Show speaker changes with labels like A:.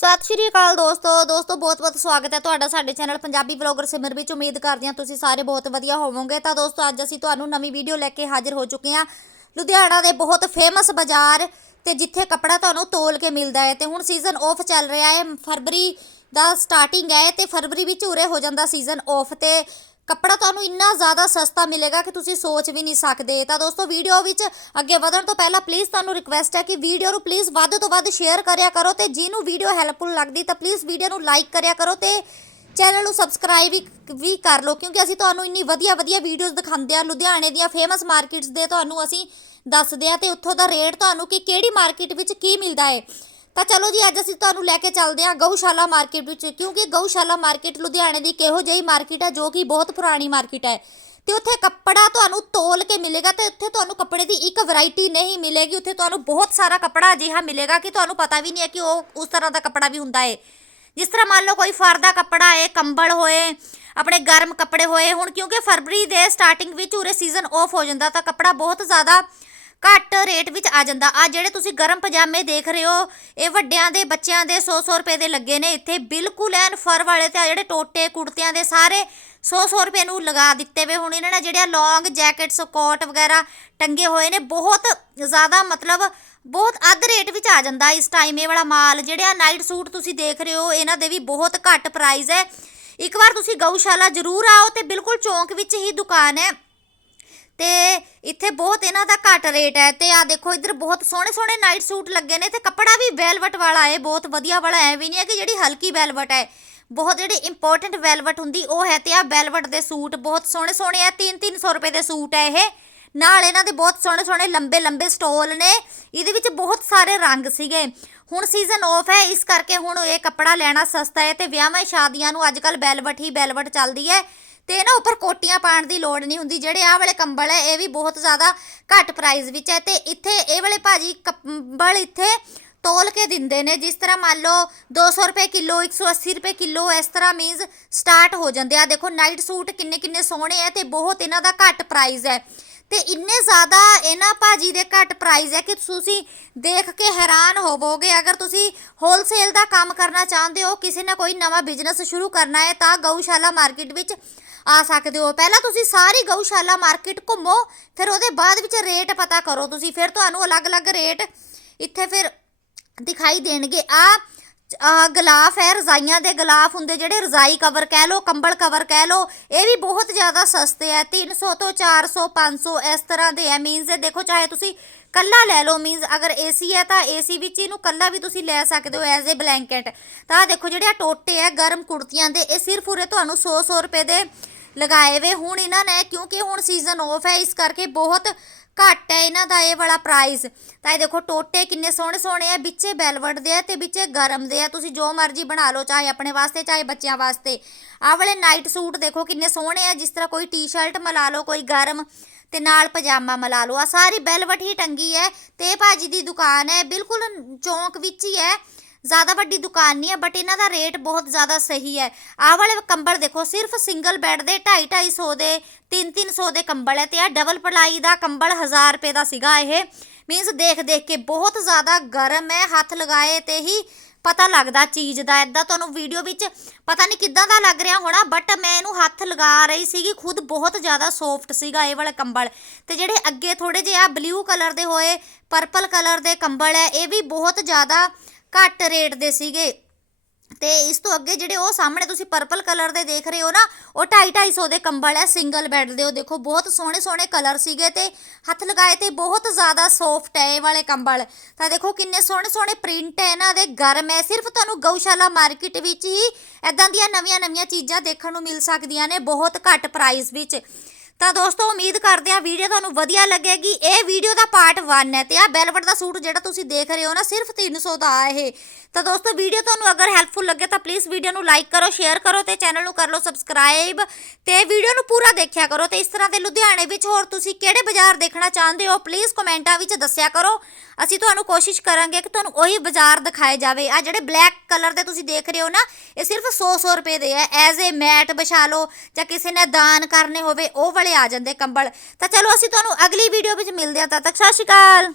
A: ਸਤਿ ਸ਼੍ਰੀ ਅਕਾਲ ਦੋਸਤੋ। ਦੋਸਤੋ ਬਹੁਤ-ਬਹੁਤ ਸਵਾਗਤ ਹੈ ਤੁਹਾਡਾ ਸਾਡੇ ਚੈਨਲ ਪੰਜਾਬੀ ਬਲੌਗਰ ਸਿਮਰ ਵਿੱਚ। ਉਮੀਦ ਕਰਦੇ ਹਾਂ ਤੁਸੀਂ ਸਾਰੇ ਬਹੁਤ ਵਧੀਆ ਹੋਵੋਗੇ। ਤਾਂ ਦੋਸਤੋ, ਅੱਜ ਅਸੀਂ ਤੁਹਾਨੂੰ ਨਵੀਂ ਵੀਡੀਓ ਲੈ ਕੇ ਹਾਜ਼ਰ ਹੋ ਚੁੱਕੇ ਹਾਂ। ਲੁਧਿਆਣਾ ਦੇ ਬਹੁਤ ਫੇਮਸ ਬਾਜ਼ਾਰ ਤੇ ਜਿੱਥੇ ਕੱਪੜਾ ਤੁਹਾਨੂੰ ਤੋਲ ਕੇ ਮਿਲਦਾ ਹੈ। ਤੇ ਹੁਣ ਸੀਜ਼ਨ ਆਫ ਚੱਲ ਰਿਹਾ ਹੈ। ਫਰਵਰੀ ਦਾ ਸਟਾਰਟਿੰਗ ਹੈ ਤੇ ਫਰਵਰੀ ਵਿੱਚ ਉਰੇ ਹੋ ਜਾਂਦਾ ਸੀਜ਼ਨ ਆਫ ਤੇ। ਕੱਪੜਾ ਤੁਹਾਨੂੰ ਇੰਨਾ ਜ਼ਿਆਦਾ ਸਸਤਾ ਮਿਲੇਗਾ ਕਿ ਤੁਸੀਂ ਸੋਚ ਵੀ ਨਹੀਂ ਸਕਦੇ। ਤਾਂ ਦੋਸਤੋ, ਵੀਡੀਓ ਵਿੱਚ ਅੱਗੇ ਵਧਣ ਤੋਂ ਪਹਿਲਾਂ ਪਲੀਜ਼ ਤੁਹਾਨੂੰ ਰਿਕਵੈਸਟ ਹੈ ਕਿ ਵੀਡੀਓ ਨੂੰ ਪਲੀਜ਼ ਵੱਧ ਤੋਂ ਵੱਧ ਸ਼ੇਅਰ ਕਰਿਆ ਕਰੋ ਤੇ ਜਿਹਨੂੰ ਵੀਡੀਓ ਹੈਲਪਫੁਲ ਲੱਗਦੀ ਤਾਂ ਪਲੀਜ਼ ਵੀਡੀਓ ਨੂੰ ਲਾਈਕ ਕਰਿਆ ਕਰੋ ਤੇ ਚੈਨਲ ਨੂੰ ਸਬਸਕ੍ਰਾਈਬ ਵੀ ਕਰ ਲਓ, ਕਿਉਂਕਿ ਅਸੀਂ ਤੁਹਾਨੂੰ ਇੰਨੀ ਵਧੀਆ ਵਧੀਆ ਵੀਡੀਓਜ਼ ਦਿਖਾਉਂਦੇ ਆ ਲੁਧਿਆਣੇ ਦੀਆਂ ਫੇਮਸ ਮਾਰਕੀਟਸ ਦੇ ਤੁਹਾਨੂੰ ਅਸੀਂ ਦੱਸਦੇ ਆ ਤੇ ਉੱਥੋਂ ਦਾ ਰੇਟ ਤੁਹਾਨੂੰ ਕਿ ਕਿਹੜੀ ਮਾਰਕੀਟ ਵਿੱਚ ਕੀ ਮਿਲਦਾ ਹੈ। ਤਾਂ ਚਲੋ ਜੀ, ਅੱਜ ਅਸੀਂ ਤੁਹਾਨੂੰ ਲੈ ਕੇ ਚੱਲਦੇ ਹਾਂ ਗਊਸ਼ਾਲਾ ਮਾਰਕੀਟ ਵਿੱਚ, ਕਿਉਂਕਿ ਗਊਸ਼ਾਲਾ ਮਾਰਕੀਟ ਲੁਧਿਆਣੇ ਦੀ ਕਿਹੋ ਜਿਹੀ ਮਾਰਕੀਟ ਹੈ, ਜੋ ਕਿ ਬਹੁਤ ਪੁਰਾਣੀ ਮਾਰਕੀਟ ਹੈ। ਤੇ ਉੱਥੇ ਕੱਪੜਾ ਤੁਹਾਨੂੰ ਤੋਲ ਕੇ ਮਿਲੇਗਾ ਤੇ ਉੱਥੇ ਤੁਹਾਨੂੰ ਕੱਪੜੇ ਦੀ ਇੱਕ ਵੈਰਾਈਟੀ ਨਹੀਂ ਮਿਲੇਗੀ, ਉੱਥੇ ਤੁਹਾਨੂੰ ਬਹੁਤ ਸਾਰਾ ਕੱਪੜਾ ਅਜਿਹਾ ਮਿਲੇਗਾ ਕਿ ਤੁਹਾਨੂੰ ਪਤਾ ਵੀ ਨਹੀਂ ਹੈ ਕਿ ਉਹ ਉਸ ਤਰ੍ਹਾਂ ਦਾ ਕੱਪੜਾ ਵੀ ਹੁੰਦਾ ਹੈ ਜਿਸ ਤਰ੍ਹਾਂ ਮੰਨ ਲਓ ਕੋਈ ਫਰ ਦਾ ਕੱਪੜਾ ਹੈ ਕੰਬਲ ਹੋਏ, ਆਪਣੇ ਗਰਮ ਕੱਪੜੇ ਹੋਏ, ਹੁਣ ਕਿਉਂਕਿ ਫਰਵਰੀ ਦੇ ਸਟਾਰਟਿੰਗ ਵਿੱਚ ਉਰੇ ਸੀਜ਼ਨ ਆਫ ਹੋ ਜਾਂਦਾ, ਤਾਂ ਕੱਪੜਾ ਬਹੁਤ ਜ਼ਿਆਦਾ ਘੱਟ ਰੇਟ ਵਿੱਚ ਆ ਜਾਂਦਾ। ਆ ਜਿਹੜੇ ਤੁਸੀਂ ਗਰਮ ਪਜਾਮੇ ਦੇਖ ਰਹੇ ਹੋ, ਇਹ ਵੱਡਿਆਂ ਦੇ, ਬੱਚਿਆਂ ਦੇ 100-100 ਰੁਪਏ ਦੇ ਲੱਗੇ ਨੇ। ਇੱਥੇ ਬਿਲਕੁਲ ਐਨ ਫਰ ਵਾਲੇ ਤੇ ਆ ਜਿਹੜੇ ਟੋਟੇ, ਕੁੜਤਿਆਂ ਦੇ ਸਾਰੇ 100-100 ਰੁਪਏ ਨੂੰ ਲਗਾ ਦਿੱਤੇ ਵੇ। ਹੁਣ ਇਹਨਾਂ ਨੇ ਜਿਹੜੀਆਂ ਲੌਂਗ ਜੈਕਟਸ ਕੋਟ ਵਗੈਰਾ ਟੰਗੇ ਹੋਏ ਨੇ, ਬਹੁਤ ਜ਼ਿਆਦਾ ਮਤਲਬ ਬਹੁਤ ਅੱਧ ਰੇਟ ਵਿੱਚ ਆ ਜਾਂਦਾ ਇਸ ਟਾਈਮ ਇਹ ਵਾਲਾ ਮਾਲ ਜਿਹੜੇ ਆ ਨਾਈਟ ਸੂਟ ਤੁਸੀਂ ਦੇਖ ਰਹੇ ਹੋ, ਇਹਨਾਂ ਦੇ ਵੀ ਬਹੁਤ ਘੱਟ ਪ੍ਰਾਈਸ ਹੈ। ਇੱਕ ਵਾਰ ਤੁਸੀਂ ਗਊਸ਼ਾਲਾ ਜ਼ਰੂਰ ਆਓ ਤੇ ਬਿਲਕੁਲ ਚੌਂਕ ਵਿੱਚ ਹੀ ਦੁਕਾਨ ਹੈ। ਤੇ ਇੱਥੇ ਬਹੁਤ ਇਹਨਾਂ ਦਾ ਘੱਟ ਰੇਟ ਹੈ ਤੇ ਆ ਦੇਖੋ ਇੱਧਰ ਬਹੁਤ ਸੋਹਣੇ ਸੋਹਣੇ ਨਾਈਟ ਸੂਟ ਲੱਗੇ ਨੇ ਤੇ ਕੱਪੜਾ ਵੀ ਵੈਲਵਟ ਵਾਲਾ ਹੈ, ਬਹੁਤ ਵਧੀਆ ਵਾਲਾ, ਐ ਵੀ ਨਹੀਂ ਹੈ ਕਿ ਜਿਹੜੀ ਹਲਕੀ ਵੈਲਵਟ ਹੈ। ਬਹੁਤ ਜਿਹੜੀ ਇੰਪੋਰਟੈਂਟ ਵੈਲਵਟ ਹੁੰਦੀ, ਉਹ ਹੈ ਤੇ ਆ ਵੈਲਵਟ ਦੇ ਸੂਟ, ਬਹੁਤ ਸੋਹਣੇ ਸੋਹਣੇ ਆ 3-300 ਰੁਪਏ ਦੇ ਸੂਟ ਹੈ ਇਹ। ਨਾਲ ਇਹਨਾਂ ਦੇ ਬਹੁਤ ਸੋਹਣੇ ਸੋਹਣੇ ਲੰਬੇ ਲੰਬੇ ਸਟੋਲ ਨੇ, ਇਹਦੇ ਵਿੱਚ ਬਹੁਤ ਸਾਰੇ ਰੰਗ ਸੀਗੇ। ਹੁਣ ਸੀਜ਼ਨ ਆਫ ਹੈ, ਇਸ ਕਰਕੇ ਹੁਣ ਇਹ ਕੱਪੜਾ ਲੈਣਾ ਸਸਤਾ ਹੈ ਤੇ ਵਿਆਹਾਂ ਸ਼ਾਦੀਆਂ ਨੂੰ ਅੱਜਕੱਲ ਬੈਲਵਟ ਹੀ ਬੈਲਵਟ ਚੱਲਦੀ ਹੈ। ਤੇ ਨਾ ਉੱਪਰ ਕੋਟੀਆਂ ਪਾਉਣ ਦੀ ਲੋੜ ਨਹੀਂ ਹੁੰਦੀ, ਜਿਹੜੇ ਆਹ ਵਾਲੇ ਕੰਬਲ ਹੈ, ਇਹ ਵੀ ਬਹੁਤ ਜ਼ਿਆਦਾ ਘੱਟ ਪ੍ਰਾਈਸ ਵਿੱਚ ਹੈ ਤੇ ਇੱਥੇ ਇਹ ਵਾਲੇ ਭਾਜੀ ਕੰਬਲ ਇੱਥੇ ਤੋਲ ਕੇ ਦਿੰਦੇ ਨੇ, ਜਿਸ ਤਰ੍ਹਾਂ ਮੰਨ ਲਓ 200 ਰੁਪਏ ਕਿਲੋ 180 ਰੁਪਏ ਕਿਲੋ, ਇਸ ਤਰ੍ਹਾਂ ਮੀਨਸ ਸਟਾਰਟ ਹੋ ਜਾਂਦੇ ਆ। ਦੇਖੋ ਨਾਈਟ ਸੂਟ ਕਿੰਨੇ ਕਿੰਨੇ ਸੋਹਣੇ ਆ ਤੇ ਬਹੁਤ ਇਹਨਾਂ ਦਾ ਘੱਟ ਪ੍ਰਾਈਸ ਹੈ। ਤੇ ਇੰਨੇ ਜ਼ਿਆਦਾ ਇਹਨਾਂ ਭਾਜੀ ਦੇ ਘੱਟ ਪ੍ਰਾਈਸ ਹੈ ਕਿ ਤੁਸੀਂ ਦੇਖ ਕੇ ਹੈਰਾਨ ਹੋਵੋਗੇ, ਅਗਰ ਤੁਸੀਂ ਹੋਲਸੇਲ ਦਾ ਕੰਮ ਕਰਨਾ ਚਾਹੁੰਦੇ ਹੋ, ਕਿਸੇ ਨਾ ਕੋਈ ਨਵਾਂ ਬਿਜ਼ਨਸ ਸ਼ੁਰੂ ਕਰਨਾ ਹੈ, ਤਾਂ ਗਊਸ਼ਾਲਾ ਮਾਰਕੀਟ ਵਿੱਚ ਆ ਸਕਦੇ ਹੋ। ਪਹਿਲਾਂ ਤੁਸੀਂ ਸਾਰੀ ਗਊਸ਼ਾਲਾ ਮਾਰਕੀਟ ਘੁੰਮੋ, ਫਿਰ ਉਹਦੇ ਬਾਅਦ ਵਿੱਚ ਰੇਟ ਪਤਾ ਕਰੋ ਤੁਸੀਂ। ਫਿਰ ਤੁਹਾਨੂੰ ਅਲੱਗ-ਅਲੱਗ ਰੇਟ ਇੱਥੇ ਫਿਰ ਦਿਖਾਈ ਦੇਣਗੇ। ਆ ਆ ਗਲਾਫ ਹੈ, ਰਜ਼ਾਈਆਂ ਦੇ ਗਲਾਫ ਹੁੰਦੇ ਜਿਹੜੇ ਰਜ਼ਾਈ ਕਵਰ ਕਹਿ ਲੋ ਕੰਬਲ ਕਵਰ ਕਹਿ ਲੋ ਇਹ ਵੀ ਬਹੁਤ ਜ਼ਿਆਦਾ ਸਸਤੇ ਆ 300 ਤੋਂ 400 500 ਇਸ ਤਰ੍ਹਾਂ ਦੇ ਆ ਮੀਨਸ ਇਹ ਦੇਖੋ, ਚਾਹੇ ਤੁਸੀਂ ਕੱਲਾ ਲੈ ਲਓ ਮੀਨਸ ਅਗਰ ਏਸੀ ਹੈ ਤਾਂ ਏਸੀ ਵਿੱਚ ਇਹਨੂੰ ਕੱਲਾ ਵੀ ਤੁਸੀਂ ਲੈ ਸਕਦੇ ਹੋ ਐਜ਼ ਅ ਬਲੈਂਕਟ ਤਾਂ ਆਹ ਦੇਖੋ, ਜਿਹੜੇ ਆ ਟੋਟੇ ਆ ਗਰਮ ਕੁੜਤੀਆਂ ਦੇ, ਇਹ ਸਿਰਫ ਉਰੇ ਤੁਹਾਨੂੰ 100 100 ਰੁਪਏ ਦੇ ਲਗਾਏ ਵੇ ਹੁਣ ਇਹਨਾਂ ਨੇ, ਕਿਉਂਕਿ ਹੁਣ ਸੀਜ਼ਨ ਆਫ ਹੈ, ਇਸ ਕਰਕੇ ਬਹੁਤ ਘੱਟ ਹੈ ਇਹਨਾਂ ਦਾ ਇਹ ਵਾਲਾ ਪ੍ਰਾਈਸ ਤਾਂ ਇਹ ਦੇਖੋ, ਟੋਟੇ ਕਿੰਨੇ ਸੋਹਣੇ ਸੋਹਣੇ ਆ, ਵਿੱਚੇ ਬੈਲਵਟ ਦੇ ਆ ਤੇ ਵਿੱਚੇ ਗਰਮ ਦੇ ਆ। ਤੁਸੀਂ ਜੋ ਮਰਜ਼ੀ ਬਣਾ ਲਓ, ਚਾਹੇ ਆਪਣੇ ਵਾਸਤੇ, ਚਾਹੇ ਬੱਚਿਆਂ ਵਾਸਤੇ। ਆਹ ਵਾਲੇ ਨਾਈਟ ਸੂਟ ਦੇਖੋ ਕਿੰਨੇ ਸੋਹਣੇ ਆ, ਜਿਸ ਤਰ੍ਹਾਂ ਕੋਈ ਟੀ-ਸ਼ਰਟ ਮਲਾ ਲਓ, ਕੋਈ ਗਰਮ ਤੇ ਨਾਲ ਪਜਾਮਾ ਮਲਾ ਲਓ। ਆ ਸਾਰੀ ਬੈਲਵਟ ਹੀ ਟੰਗੀ ਹੈ ਤੇ ਇਹ ਭਾਜੀ ਦੀ ਦੁਕਾਨ ਹੈ, ਬਿਲਕੁਲ ਚੌਂਕ ਵਿੱਚ ਹੀ ਹੈ। ਜ਼ਿਆਦਾ ਵੱਡੀ ਦੁਕਾਨ ਨਹੀਂ ਹੈ ਬਟ ਇਹਨਾਂ ਦਾ ਰੇਟ ਬਹੁਤ ਜ਼ਿਆਦਾ ਸਹੀ ਹੈ। ਆਹ ਵਾਲੇ ਕੰਬਲ ਦੇਖੋ, ਸਿਰਫ ਸਿੰਗਲ ਬੈੱਡ ਦੇ 2.5 250 ਦੇ 3-300 ਦੇ ਕੰਬਲ ਹੈ ਤੇ ਆ ਡਬਲ ਪਲਾਈ ਦਾ ਕੰਬਲ 1000 ਰੁਪਏ ਦਾ ਸੀਗਾ ਇਹ। ਮੀਨਸ ਦੇਖ ਦੇਖ ਕੇ ਬਹੁਤ ਜ਼ਿਆਦਾ ਗਰਮ ਹੈ, ਹੱਥ ਲਗਾਏ ਤੇ ਹੀ ਪਤਾ ਲੱਗਦਾ ਚੀਜ਼ ਦਾ। ਐਦਾਂ ਤੁਹਾਨੂੰ ਵੀਡੀਓ ਵਿੱਚ ਪਤਾ ਨਹੀਂ ਕਿੱਦਾਂ ਦਾ ਲੱਗ ਰਿਹਾ ਹੋਣਾ ਬਟ ਮੈਂ ਇਹਨੂੰ ਹੱਥ ਲਗਾ ਰਹੀ ਸੀਗੀ, ਖੁਦ ਬਹੁਤ ਜ਼ਿਆਦਾ ਸੌਫਟ ਸੀਗਾ ਇਹ ਵਾਲਾ ਕੰਬਲ। ਤੇ ਜਿਹੜੇ ਅੱਗੇ ਥੋੜੇ ਜਿਹਾ ਬਲੂ ਕਲਰ ਦੇ ਹੋਏ ਪਰਪਲ ਕਲਰ ਦੇ ਕੰਬਲ ਹੈ, ਇਹ ਵੀ ਬਹੁਤ ਜ਼ਿਆਦਾ ਘੱਟ ਰੇਟ ਦੇ ਸੀਗੇ। ਤੇ ਇਸ ਤੋਂ ਅੱਗੇ ਜਿਹੜੇ ਉਹ ਸਾਹਮਣੇ ਤੁਸੀਂ ਪਰਪਲ ਕਲਰ ਦੇ ਦੇਖ ਰਹੇ ਹੋ ਨਾ, ਉਹ 2.5 250 ਦੇ ਕੰਬਲ ਹੈ ਸਿੰਗਲ ਬੈੱਡ ਦੇ। ਉਹ ਦੇਖੋ, ਬਹੁਤ ਸੋਹਣੇ ਸੋਹਣੇ ਕਲਰ ਸੀਗੇ ਤੇ ਹੱਥ ਲਗਾਏ ਤੇ ਬਹੁਤ ਜ਼ਿਆਦਾ ਸੌਫਟ ਹੈ ਇਹ ਵਾਲੇ ਕੰਬਲ। ਤਾਂ ਦੇਖੋ ਕਿੰਨੇ ਸੋਹਣੇ ਸੋਹਣੇ ਪ੍ਰਿੰਟ ਹੈ ਇਹਨਾਂ ਦੇ ਗਰਮ ਹੈ ਸਿਰਫ ਤੁਹਾਨੂੰ ਗਊਸ਼ਾਲਾ ਮਾਰਕੀਟ ਵਿੱਚ ਹੀ ਐਦਾਂ ਦੀਆਂ ਨਵੀਆਂ ਨਵੀਆਂ ਚੀਜ਼ਾਂ ਦੇਖਣ ਨੂੰ ਮਿਲ ਸਕਦੀਆਂ ਨੇ, ਬਹੁਤ ਘੱਟ ਪ੍ਰਾਈਸ ਵਿੱਚ। ਤਾਂ ਦੋਸਤੋ, ਉਮੀਦ ਕਰਦੇ ਆ ਵੀਡੀਓ ਤੁਹਾਨੂੰ ਵਧੀਆ ਲੱਗੇਗੀ। ਇਹ ਵੀਡੀਓ ਦਾ ਪਾਰਟ 1 ਹੈ ਤੇ ਆ ਬੈਲਵਟ ਦਾ ਸੂਟ ਜਿਹੜਾ ਤੁਸੀਂ ਦੇਖ ਰਹੇ ਹੋ ਨਾ, ਸਿਰਫ 300 ਦਾ ਆ ਇਹ। ਤਾਂ ਦੋਸਤੋ, ਵੀਡੀਓ ਤੁਹਾਨੂੰ ਅਗਰ ਹੈਲਪਫੁਲ ਲੱਗੇ ਤਾਂ ਪਲੀਜ਼ ਵੀਡੀਓ ਨੂੰ ਲਾਈਕ ਕਰੋ ਸ਼ੇਅਰ ਕਰੋ ਤੇ ਚੈਨਲ ਨੂੰ ਕਰ ਲਓ ਸਬਸਕ੍ਰਾਈਬ ਤੇ ਵੀਡੀਓ ਨੂੰ ਪੂਰਾ ਦੇਖਿਆ ਕਰੋ ਤੇ ਇਸ ਤਰ੍ਹਾਂ ਦੇ ਲੁਧਿਆਣੇ ਵਿੱਚ ਹੋਰ ਤੁਸੀਂ ਕਿਹੜੇ ਬਾਜ਼ਾਰ ਦੇਖਣਾ ਚਾਹੁੰਦੇ ਹੋ ਪਲੀਜ਼ ਕਮੈਂਟਾਂ ਵਿੱਚ ਦੱਸਿਆ ਕਰੋ। ਅਸੀਂ ਤੁਹਾਨੂੰ ਕੋਸ਼ਿਸ਼ ਕਰਾਂਗੇ ਕਿ ਤੁਹਾਨੂੰ ਉਹੀ ਬਾਜ਼ਾਰ ਦਿਖਾਏ ਜਾਵੇ। ਆ ਜਿਹੜੇ ਬਲੈਕ ਕਲਰ ਦੇ ਤੁਸੀਂ ਦੇਖ ਰਹੇ ਹੋ ਨਾ, ਇਹ ਸਿਰਫ 100-100 ਰੁਪਏ ਦੇ ਆ। ਐਜ਼ ਅ ਮੈਟ ਵਿਛਾ ਲਓ ਜਾਂ ਕਿਸੇ ਨੇ ਦਾਨ ਕਰਨੇ ਹੋਵੇ, ਉਹ ਵਾਲੇ ਆ ਜਾਂਦੇ ਕੰਬਲ। ਤਾਂ ਚਲੋ ਅਸੀਂ ਤੁਹਾਨੂੰ ਅਗਲੀ ਵੀਡੀਓ ਵਿੱਚ ਮਿਲਦੇ ਹਾਂ, ਤਦ ਤੱਕ ਸਤਿ ਸ਼੍ਰੀ ਅਕਾਲ।